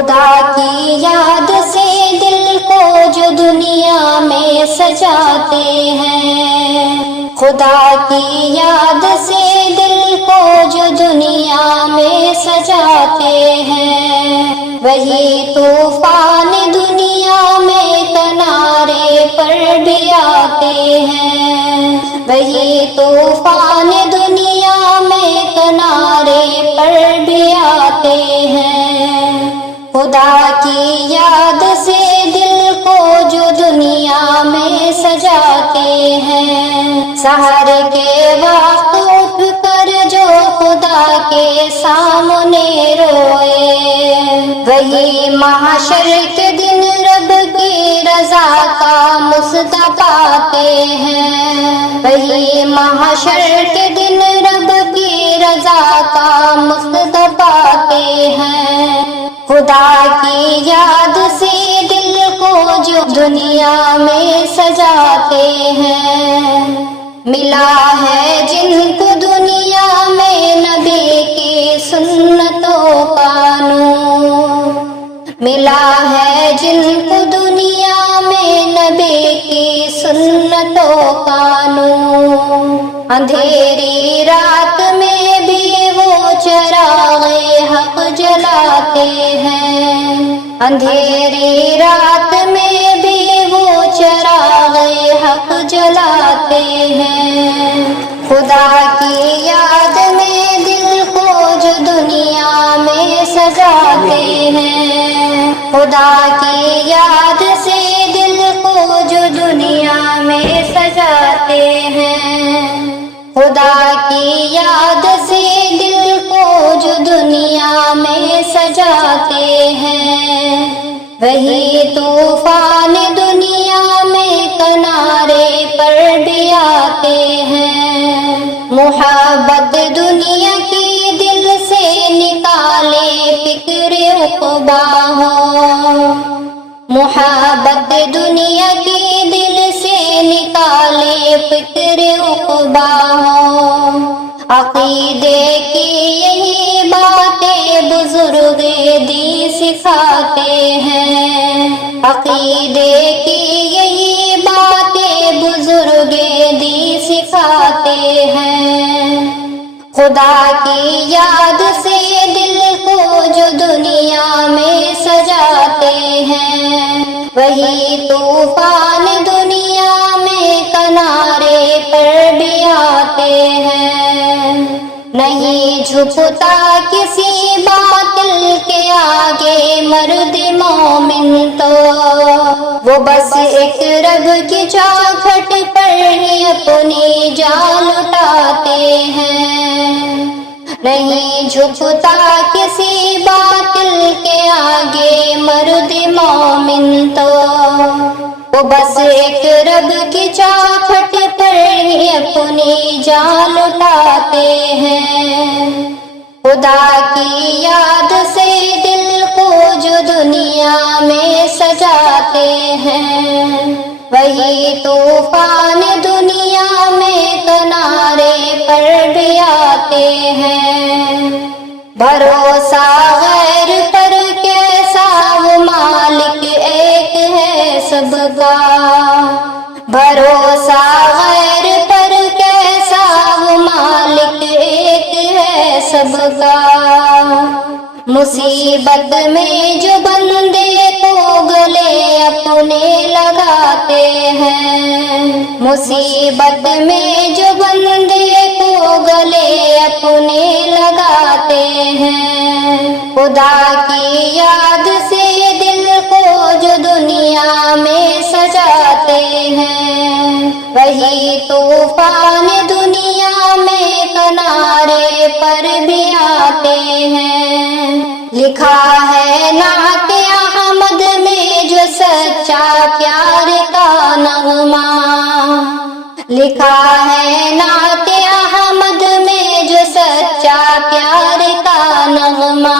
خدا کی یاد سے دل کو جو دنیا میں سجاتے ہیں، خدا کی یاد سے دل کو جو دنیا میں سجاتے ہیں، وہی طوفان دنیا میں کنارے پر بھی آتے ہیں، وہی طوفان دنیا میں کنارے پر بھی آتے ہیں۔ خدا کی یاد سے دل کو جو دنیا میں سجاتے ہیں، سحر کے وقت اٹھ کر جو خدا کے سامنے روئے، وہی محشر کے دن رب کی رضا کا مژدہ پاتے ہیں، وہی محشر کے دن رب کی رضا کا مژدہ پاتے ہیں۔ خدا کی یاد سے دل کو جو دنیا میں سجاتے ہیں، ملا ہے جن کو دنیا میں نبی کی سنتوں کا نور، ملا ہے جن کو دنیا میں نبی کی سنتوں کا نور، اندھیری رات میں بھی وہ چراغ حق جلاتے ہیں، اندھیری رات میں بھی وہ چراغ حق جلاتے ہیں۔ خدا کی یاد میں دل کو جو دنیا میں سجاتے ہیں، خدا کی یاد سے دل کو جو دنیا میں سجاتے ہیں، خدا کی یاد سے دل کو جو دنیا میں سجاتے ہیں، وہی طوفان دنیا میں کنارے پر بھی آتے ہیں۔ محبت دنیا کی دل سے نکالے فکر عقبا ہو، محبت دنیا کی دل سے نکالے فکر عقبا ہو، عقیدے کی یہی باتیں بزرگ دین سکھاتے ہیں، عقیدے کی یہی باتیں بزرگ دین سکھاتے ہیں۔ خدا کی یاد سے دل کو جو دنیا میں سجاتے ہیں، وہی طوفان دنیا میں کنارے پر بھی آتے ہیں۔ نہیں جھکتا کسی باطل کے آگے مرد مومن تو، وہ بس ایک رب کی چوکھٹ پر ہی اپنی جان لٹاتے ہیں۔ نہیں جھکتا کسی باطل کے آگے مرد مومن تو، وہ بس ایک رب کی چوکھٹ پر ہی اپنی جان لٹاتے ہیں۔ خدا کی یاد سے دل کو جو دنیا میں سجاتے ہیں، وہی طوفان دنیا میں کنارے پر بھی آتے ہیں۔ بھروسہ غیر پر کیسا وہ مالک ایک ہے سب کا، بھروسہ غیر پر کیسا وہ مالک ایک ہے سب کا۔ مصیبت میں جو بندے کو گلے اپنے لگاتے ہیں، مصیبت میں جو بندے کو گلے اپنے لگاتے ہیں، خدا کی یاد سے دل کو جو دنیا میں سجاتے ہیں، وہی طوفان دنیا میں کنارے پر بھی آتے ہیں۔ لکھا ہے نعت احمد میں جو سچا پیار کا نغمہ، لکھا ہے نعت احمد میں جو سچا پیار کا نغمہ۔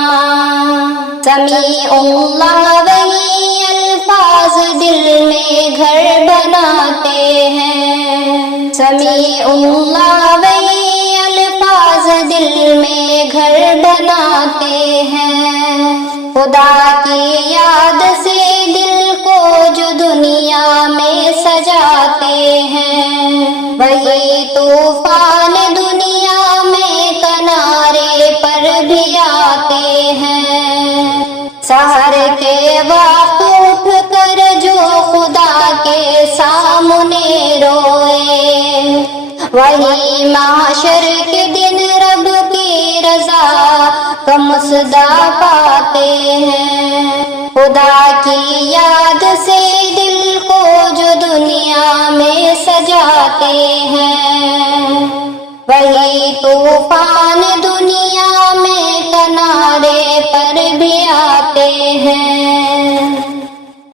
سمیع اللہ وہی الفاظ دل میں گھر بناتے ہیں، سمیع اللہ وہی الفاظ دل میں گھر بناتے ہیں۔ خدا کی یاد سے دل کو جو دنیا میں سجاتے ہیں، وہی طوفان دنیا میں کنارے پر بھی آتے ہیں۔ سحر کے وقت اٹھ کر جو خدا کے سامنے روئے، وہی محشر کے دن رب کی رضا کا مسدہ پاتے ہیں۔ خدا کی یاد سے دل کو جو دنیا میں سجاتے ہیں، وہی طوفان دنیا